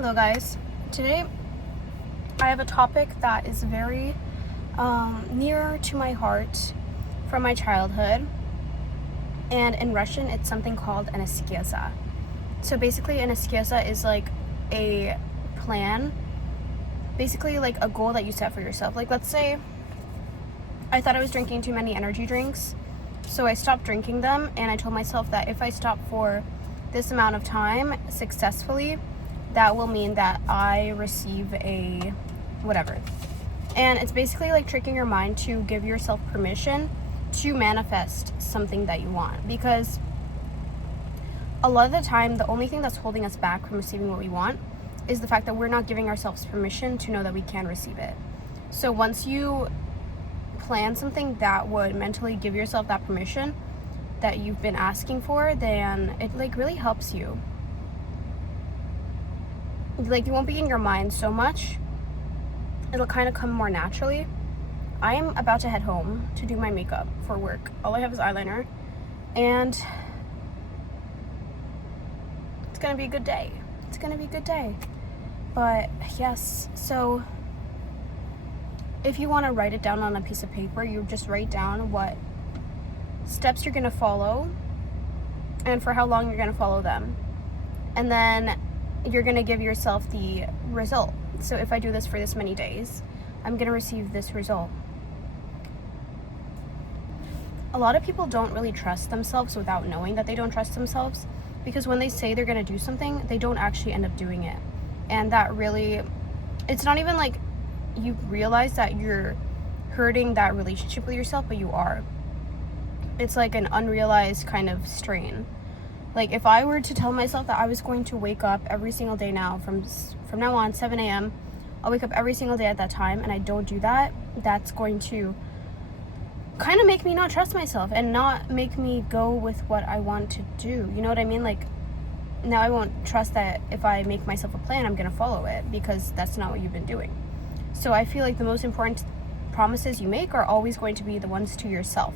Hello guys. Today I have a topic that is very near to my heart from my childhood, and in Russian it's something called an askezia. So basically an askezia is like a plan, basically like a goal that you set for yourself. Like let's say I thought I was drinking too many energy drinks, so I stopped drinking them, and I told myself that if I stop for this amount of time successfully, that will mean that I receive a whatever. And it's basically like tricking your mind to give yourself permission to manifest something that you want, because a lot of the time the only thing that's holding us back from receiving what we want is the fact that we're not giving ourselves permission to know that we can receive it. So once you plan something that would mentally give yourself that permission that you've been asking for, then it like really helps you. Like you won't be in your mind so much. It'll kind of come more naturally. I am about to head home to do my makeup for work. All I have is eyeliner, and it's gonna be a good day. It's gonna be a good day. But yes, so if you want to write it down on a piece of paper, you just write down what steps you're gonna follow and for how long you're gonna follow them. And then you're gonna give yourself the result. So if I do this for this many days, I'm gonna receive this result. A lot of people don't really trust themselves without knowing that they don't trust themselves, because when they say they're gonna do something, they don't actually end up doing it. And that really, it's not even like you realize that you're hurting that relationship with yourself, but you are. It's like an unrealized kind of strain. Like if I were to tell myself that I was going to wake up every single day now, from now on, 7 a.m., I'll wake up every single day at that time, and I don't do that, that's going to kind of make me not trust myself and not make me go with what I want to do. You know what I mean? Like now I won't trust that if I make myself a plan, I'm going to follow it, because that's not what you've been doing. So I feel like the most important promises you make are always going to be the ones to yourself,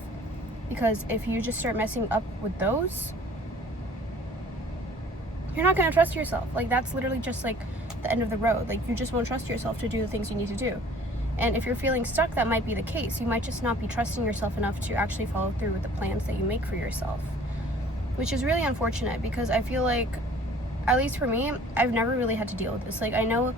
because if you just start messing up with those, you're not going to trust yourself. Like that's literally just like the end of the road. Like you just won't trust yourself to do the things you need to do. And if you're feeling stuck, that might be the case. You might just not be trusting yourself enough to actually follow through with the plans that you make for yourself, which is really unfortunate, because I feel like, at least for me, I've never really had to deal with this. Like I know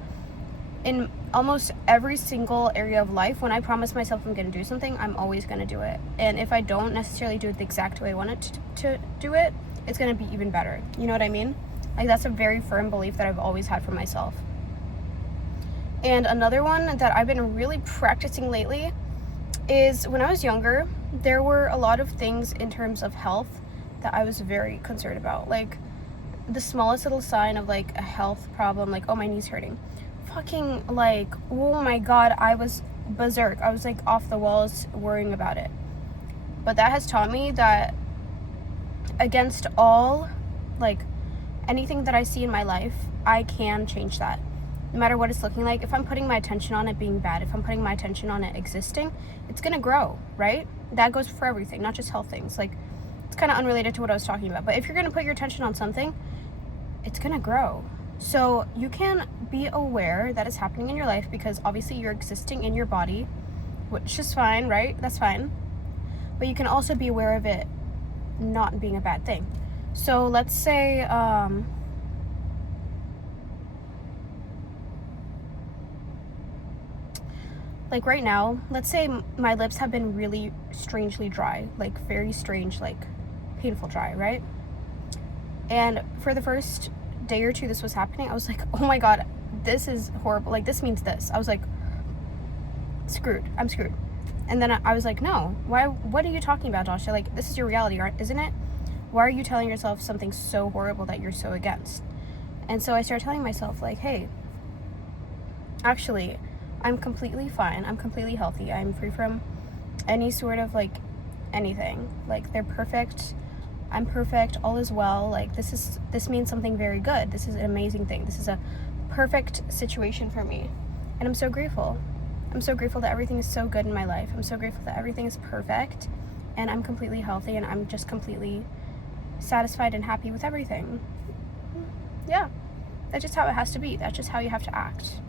in almost every single area of life, when I promise myself I'm going to do something, I'm always going to do it. And if I don't necessarily do it the exact way I want it to do it, it's going to be even better. You know what I mean? Like that's a very firm belief that I've always had for myself. And another one that I've been really practicing lately is, when I was younger, there were a lot of things in terms of health that I was very concerned about. Like the smallest little sign of like a health problem, like, oh, my knee's hurting. Fucking like, oh my God, I was berserk. I was like off the walls worrying about it. But that has taught me that against all, like, anything that I see in my life, I can change that. No matter what it's looking like, if I'm putting my attention on it being bad, if I'm putting my attention on it existing, it's gonna grow, right? That goes for everything, not just health things. Like, it's kind of unrelated to what I was talking about. But if you're gonna put your attention on something, it's gonna grow. So you can be aware that it's happening in your life, because obviously you're existing in your body, which is fine, right? That's fine. But you can also be aware of it not being a bad thing. So let's say, like right now, let's say my lips have been really strangely dry, like very strange, like painful dry, right? And for the first day or two this was happening, I was like, oh my God, this is horrible. Like this means this. I was like, screwed. I'm screwed. And then I was like, no, what are you talking about, Dasha? Like, this is your reality, isn't it? Why are you telling yourself something so horrible that you're so against? And so I started telling myself, like, hey, actually, I'm completely fine. I'm completely healthy. I'm free from any sort of, like, anything. Like, they're perfect. I'm perfect. All is well. Like, this means something very good. This is an amazing thing. This is a perfect situation for me. And I'm so grateful. I'm so grateful that everything is so good in my life. I'm so grateful that everything is perfect. And I'm completely healthy. And I'm just completely satisfied and happy with everything. Yeah. That's just how it has to be. That's just how you have to act.